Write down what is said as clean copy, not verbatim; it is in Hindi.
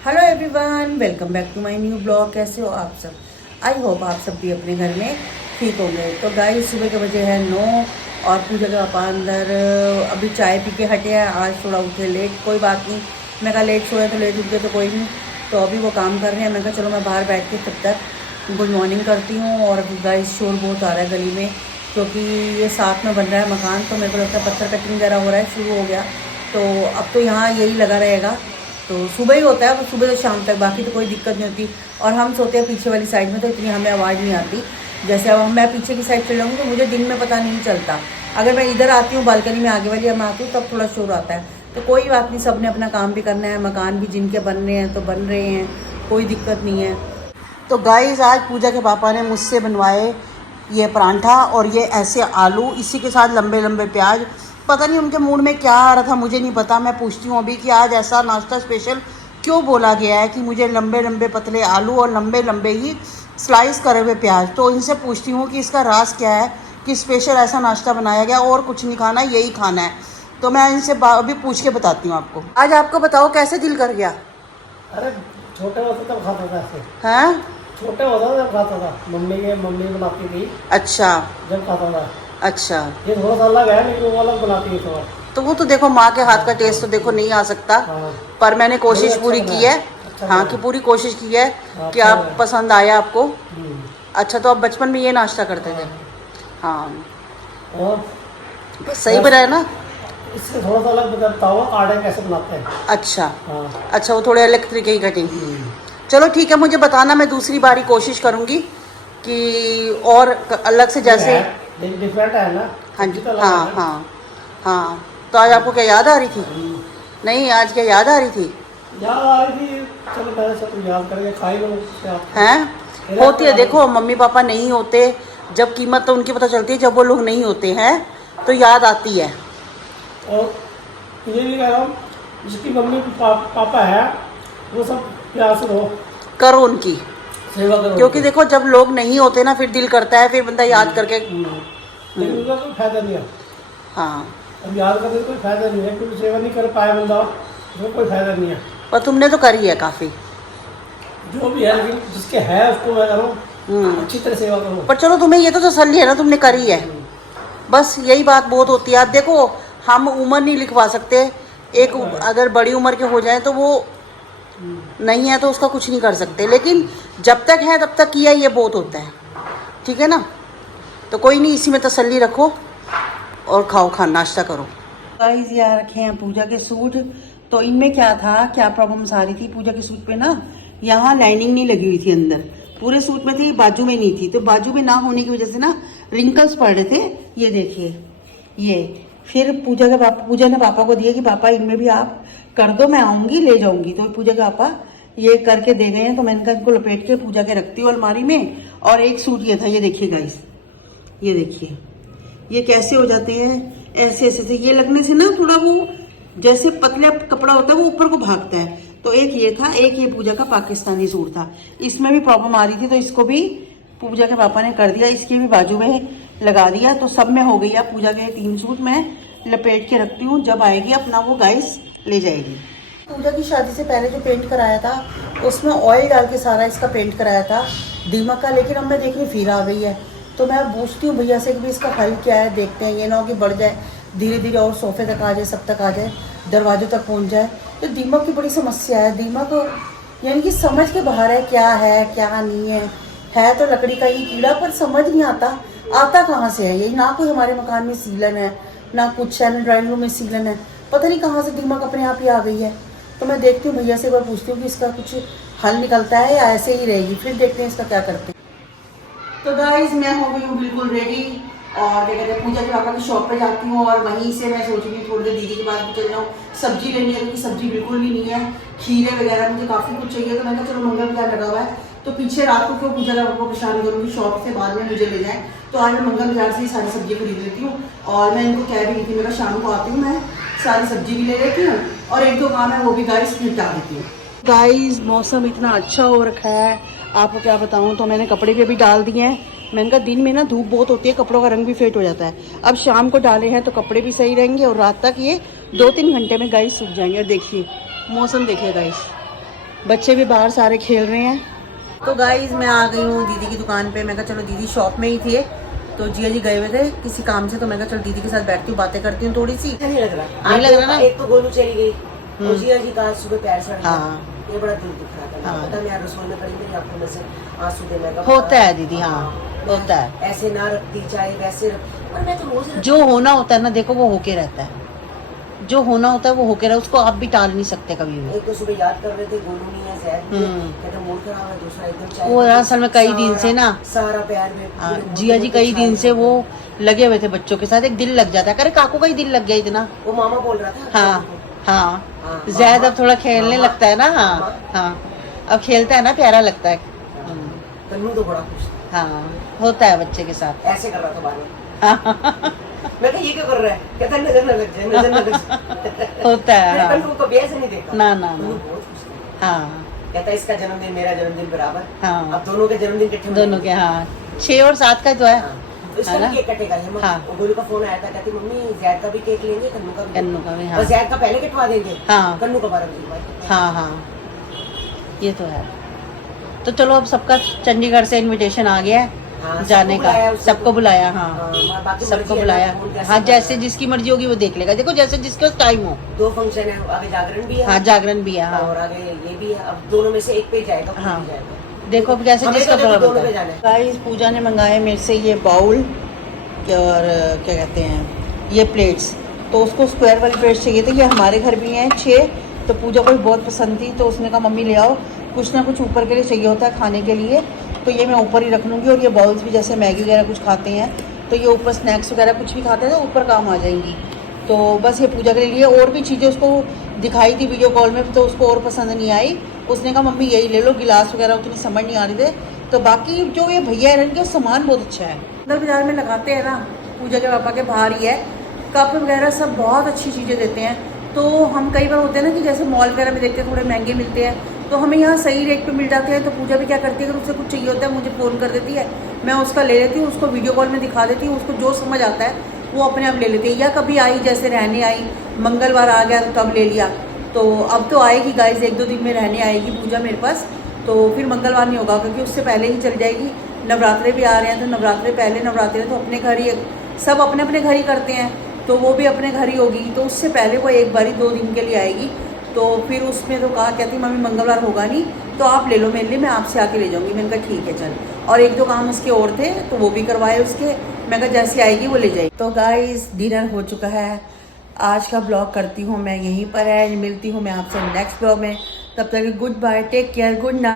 Hello everyone, welcome back to my new blog. कैसे हो आप सब? आई होप आप सब भी अपने घर में ठीक होंगे। तो गाइस, सुबह के बजे हैं 9 और पूजा के पापा अंदर अभी चाय पी के हटे हैं। आज थोड़ा उठे लेट, कोई बात नहीं। मैं कहा लेट सोए तो लेट उठ गए तो कोई नहीं। तो अभी वो काम कर रहे हैं। मैं कहा चलो मैं बाहर बैठ के तब तक गुड मॉर्निंग करती हूँ। और अभी गाइस शोर बहुत आ रहा है गली में, क्योंकि ये साथ में बन रहा है मकान। तो मेरे को लगता है पत्थर कटिंग वगैरह हो रहा है, शुरू हो गया। तो अब तो यहाँ यही लगा रहेगा। तो सुबह ही होता है, वो सुबह से शाम तक, बाकी तो कोई दिक्कत नहीं होती। और हम सोते हैं पीछे वाली साइड में, तो इतनी हमें आवाज़ नहीं आती। जैसे अब मैं पीछे की साइड चल जाऊँगी तो मुझे दिन में पता नहीं चलता। अगर मैं इधर आती हूँ बालकनी में आगे वाली अब मैं आती हूँ तब थोड़ा शोर आता है। तो कोई बात नहीं, सब ने अपना काम भी करना है। मकान भी जिनके बन रहे हैं तो बन रहे हैं, कोई दिक्कत नहीं है। तो गाइस, आज पूजा के पापा ने मुझसे बनवाए ये परांठा और ये ऐसे आलू, इसी के साथ लंबे लंबे प्याज। पता नहीं उनके मूड में क्या आ रहा था, मुझे नहीं पता। मैं पूछती हूँ अभी कि आज ऐसा नाश्ता स्पेशल क्यों बोला गया है कि मुझे लंबे लंबे पतले आलू और लंबे लंबे ही स्लाइस करे हुए प्याज। तो इनसे पूछती हूँ कि इसका राज क्या है कि स्पेशल ऐसा नाश्ता बनाया गया और कुछ नहीं खाना, यही खाना है। तो मैं इनसे अभी पूछ के बताती हूँ आपको। आज आपको बताओ कैसे दिल कर गया? अरे छोटे होते तब खाता था ऐसे। हैं? छोटे होता था जब खाता था, मम्मी बनाती थी अच्छा जब खाता था। अच्छा। ये थोड़ा सा अलग है, लेकिन वो अलग बनाती है थोड़ा। तो वो तो देखो, माँ के हाथ का टेस्ट तो देखो नहीं आ सकता। हाँ, पर मैंने कोशिश अच्छा पूरी बना की है। अच्छा हाँ, बना कि पूरी कोशिश की है हाँ, कि अच्छा आप बना पसंद आया आपको। हम्म, अच्छा, तो आप बचपन में ये नाश्ता करते थे? हाँ। हाँ, और बस सही बनाया ना। इससे थोड़ा सा अलग बताता हूँ आटे कैसे बनाते हैं। अच्छा हाँ। अच्छा, वो थोड़े अलग तरीके की कटिंग। हम्म। चलो ठीक है, मुझे बताना, मैं दूसरी बारी कोशिश करूँगी कि और अलग से जैसे। डिफरेंट है ना। हाँ सब्जी जी, तो अलग है हाँ ना। हाँ हाँ। तो आज आपको क्या याद आ रही थी? नहीं, आज क्या याद आ रही थी? याद आ रही थी, चलो मैंने सब याद करके खाई लो आप। हैं? होती है, देखो मम्मी पापा नहीं होते जब, कीमत तो उनकी पता चलती है जब वो लोग नहीं होते हैं, तो याद आती है। और ये भी कह रहा हूँ, जिसकी मम्मी पापा है वो सब प्यार से रहो, करो उनकी सेवा करो क्योंकि उनकी। देखो जब लोग नहीं होते ना, फिर दिल करता है, फिर बंदा याद करके। लेकिन उनका कोई फायदा नहीं है। हाँ, अब याद करने का कोई फायदा नहीं है, क्योंकि सेवा नहीं कर पाया बंदा, उसको कोई फायदा नहीं है। पर तुमने तो करी है काफ़ी। जो भी है, लेकिन जिसके है उसको मैं करूँ, अच्छी तरह सेवा करूँ। पर चलो, तुम्हें ये तो तसल्ली है ना, तुमने करी है। बस यही बात बहुत होती है। आप देखो, हम उम्र नहीं लिखवा सकते। एक अगर बड़ी उम्र के हो जाए तो वो नहीं है तो उसका कुछ नहीं कर सकते, लेकिन जब तक है तब तक किया, ये बहुत होता है। ठीक है ना? तो कोई नहीं, इसी में तसल्ली रखो और खाओ, नाश्ता करो। गाइस, यार रखे हैं पूजा के सूट। तो इनमें क्या था, क्या प्रॉब्लम्स आ रही थी पूजा के सूट पे ना, यहाँ लाइनिंग नहीं लगी हुई थी अंदर, पूरे सूट में थी, बाजू में नहीं थी। तो बाजू में ना होने की वजह से ना रिंकल्स पड़ रहे थे। ये देखिए, ये फिर पूजा ने पापा को दिया कि पापा इनमें भी आप कर दो, मैं आऊंगी ले जाऊंगी। तो पूजा के पापा ये करके दे गए हैं। तो मैंने कहा इनको लपेट के पूजा के रखती हूँ अलमारी में। और एक सूट ये था, ये देखिए गाइस, ये देखिए ये कैसे हो जाते हैं, ऐसे ऐसे से। ये लगने से ना थोड़ा वो जैसे पतला कपड़ा होता है वो ऊपर को भागता है। तो एक ये था, एक ये पूजा का पाकिस्तानी सूट था, इसमें भी प्रॉब्लम आ रही थी। तो इसको भी पूजा के पापा ने कर दिया, इसके भी बाजू में लगा दिया। तो सब में हो गई है पूजा के 3 सूट। मैं लपेट के रखती हूँ, जब आएगी अपना वो गाइस ले जाएगी। पूजा की शादी से पहले जो पेंट कराया था उसमें ऑयल डाल के सारा इसका पेंट कराया था दीमक का। लेकिन अब मैं देख रही फिर आ गई है। तो मैं पूछती हूँ भैया से कि भी इसका हल क्या है, देखते हैं। ये ना हो कि बढ़ जाए, धीरे धीरे और सोफे तक आ जाए, सब तक आ जाए, दरवाजों तक पहुँच जाए। तो दीमक की बड़ी समस्या है। दीमक यानी कि समझ के बाहर है, क्या है क्या नहीं है तो लकड़ी का ही कीड़ा, पर समझ नहीं आता कहाँ से है। यही ना कोई हमारे मकान में सीलन है, ना कुछ है, ना ड्राइंग रूम में सीलन है, पता नहीं कहाँ से दीमक अपने आप ही आ गई है। तो मैं देखती हूँ भैया से एक बार पूछती हूँ कि इसका कुछ हल निकलता है या ऐसे ही रहेगी, फिर देखते हैं इसका क्या करते हैं। तो गाइस, मैं हो गई हूँ बिल्कुल रेडी और क्या कहते हैं, पूजा के पापा की शॉप पे जाती हूँ और वहीं से मैं सोच रही हूँ थोड़ी देर दीदी के पास भी चल जाऊँ, सब्जी लेनी है, क्योंकि सब्जी बिल्कुल भी नहीं है, खीरे वगैरह मुझे काफ़ी कुछ चाहिए। तो मैंने कहा चलो मंगल बाजार लगा हुआ है, तो पीछे रात को क्यों पूजा के पापा को परेशान करूँगी, शॉप से बाद में मुझे ले जाए। तो आज मैं मंगल बाजार से ही सारी सब्जी खरीद लेती हूँ। और मैं इनको कह भी नहीं थी, मेरा शाम को आती हूँ, मैं सारी सब्जी भी ले लेती हूँ और 1-2 काम है वो भी गाइस निपटा देती हूँ। गाइस, मौसम इतना अच्छा हो रखा है, आपको क्या बताऊँ। तो मैंने कपड़े भी अभी डाल दिए हैं। मैंने कहा दिन में ना धूप बहुत होती है, कपड़ों का रंग भी फेड हो जाता है। अब शाम को डाले हैं तो कपड़े भी सही रहेंगे और रात तक ये 2-3 घंटे में गाइस सूख जाएंगे। और देखिए मौसम, देखिए गाइस, बच्चे भी बाहर सारे खेल रहे हैं। तो गाइज मैं आ गई हूँ दीदी की दुकान पे। मैं कहा चलो दीदी शॉप में ही थे तो जिया जी गए हुए थे किसी काम से, तो मैं कहा चलो दीदी के साथ बैठती हूँ, बातें करती हूँ थोड़ी सी। नहीं लग रहा, नहीं लग रहा ना। एक तो गोलू चली गई और जिया जी का आज सुबह पैर सड़ गया। हाँ। ये बड़ा दिल दुख रहा था। हाँ। पता मैं रसोई में खड़ी मेरी आंखों में से आंसू देने का होता है दीदी, हाँ होता है। ऐसे ना रखती चाहे वैसे रख, पर मैं तो रोज रखती। जो होना होता है ना देखो वो होके रहता है, जो होना होता है वो होके रहा है, उसको आप भी टाल नहीं सकते कभी भी। एक तो सुबह याद कर रहे थे गोलू नहीं है, जैद नहीं है, कहते मूड खराब है, दूसरा एकदम चाय वो असल में कई दिन से ना सारा प्यार में जिया जी कई दिन से वो लगे हुए थे बच्चों के साथ। एक दिल लग जाता है, अरे काकू का ही दिल लग गया इतना। वो मामा बोल रहा था। हाँ हाँ, हाँ, जैद अब थोड़ा खेलने मामा, लगता है ना। हाँ मामा। हाँ, अब खेलता है ना, प्यारा लगता है। कन्नू तो बड़ा खुश था। हाँ होता है बच्चे के साथ। ऐसे कर रहा था बार मैं कहा ये क्या कर रहा है, कहता नजर न लग जाए, नजर न लग जाए। होता है। मैंने हाँ कन्नू को कभी ऐसे नहीं देखा। ना ना कन्नू ना। बहुत खुश था। हाँ कहता इसका जन्मदिन मेरा जन्मदिन बराबर। हाँ। अब दोनों के जन्मदिन इकट्ठे दोनों के, हाँ 6 और 7 का तो है। हाँ। तो इसका है भी ना? केक कटेगा। हाँ। और गोलू का फोन आया था, कहती मम्मी जैद का भी केक लेंगे, कन्नू का भी। कन्नू का भी, हाँ। और जैद का पहले कटवा देंगे। हाँ। कन्नू का 12 बजे। हाँ हाँ ये तो है। तो चलो अब सबका चंडीगढ़ से इनविटेशन आ गया है हाँ, जाने सबको बुलाया का, उसको। सबको बुलाया। हाँ हाँ, बाकी सबको मर्जी है बुलाया। ना, कौन कैसे हाँ जैसे बुलाया। जिसकी मर्जी होगी वो देख लेगा। देखो जैसे जिसके पास टाइम हो। 2 फंक्शन है, आगे जागरण भी है। हाँ जागरण भी है। हाँ और आगे ये भी है। अब दोनों में से एक पे जाएगा, कोई हाँ। भी जाएगा। देखो अब जैसे हमें जिसका तो देखो प्रॉब्लम दोनों पे है। जाना है। गाइस पूजा ने मंगाए मेरे से ये बाउल और क्या कहते हैं ये प्लेट्स। तो उसको स्क्वायर वाली प्लेट्स चाहिए थी। ये हमारे घर भी हैं 6, तो पूजा को भी बहुत पसंद थी, तो उसने कहा मम्मी ले आओ, कुछ ना कुछ ऊपर के लिए चाहिए होता है खाने के लिए, तो ये मैं ऊपर ही रख लूँगी। और ये बाउल्स भी जैसे मैगी वगैरह कुछ खाते हैं तो ये ऊपर स्नैक्स वगैरह कुछ भी खाते हैं तो ऊपर काम आ जाएंगी। तो बस ये पूजा के लिए। और भी चीज़ें उसको दिखाई थी वीडियो कॉल में तो उसको और पसंद नहीं आई। उसने कहा मम्मी यही ले लो, गिलास वगैरह उतनी समझ नहीं आ रही थे। तो बाकी जो ये भैया है इनके सामान बहुत अच्छा है। अंदर बाजार में लगाते हैं ना, पूजा के पापा के बाहर ही है, कप वगैरह सब बहुत अच्छी चीज़ें देते हैं। तो हम कई बार होते हैं ना कि जैसे मॉल वगैरह में देखते हैं थोड़े महंगे मिलते हैं, तो हमें यहाँ सही रेट पे मिल जाते हैं। तो पूजा भी क्या करती है, अगर उससे कुछ चाहिए होता है मुझे फ़ोन कर देती है, मैं उसका ले लेती हूँ, उसको वीडियो कॉल में दिखा देती हूँ, उसको जो समझ आता है वो अपने आप ले लेती है। या कभी आई जैसे रहने आई, मंगलवार आ गया तो तब ले लिया। तो अब तो आएगी गाइस, 1-2 दिन में रहने आएगी पूजा मेरे पास, तो फिर मंगलवार नहीं होगा क्योंकि उससे पहले ही चल जाएगी। नवरात्रे भी आ रहे हैं तो नवरात्रे पहले नवरात्रे तो अपने घर ही, सब अपने अपने घर ही करते हैं, तो वो भी अपने घर ही होगी। तो उससे पहले वो एक बारी 2 दिन के लिए आएगी। तो फिर उसमें तो कहा, कहती मम्मी मंगलवार होगा नहीं तो आप ले लो मेरे लिए, मैं आपसे आके ले जाऊंगी। मैंने कहा ठीक है चल। और 1-2 काम उसके और थे तो वो भी करवाए उसके। मैं कहा जैसे आएगी वो ले जाएगी। तो गाइस डिनर हो चुका है, आज का ब्लॉग करती हूँ मैं यहीं पर है। मिलती हूँ मैं आपसे नेक्स्ट ब्लॉग में, तब तक good bye, take care, good night.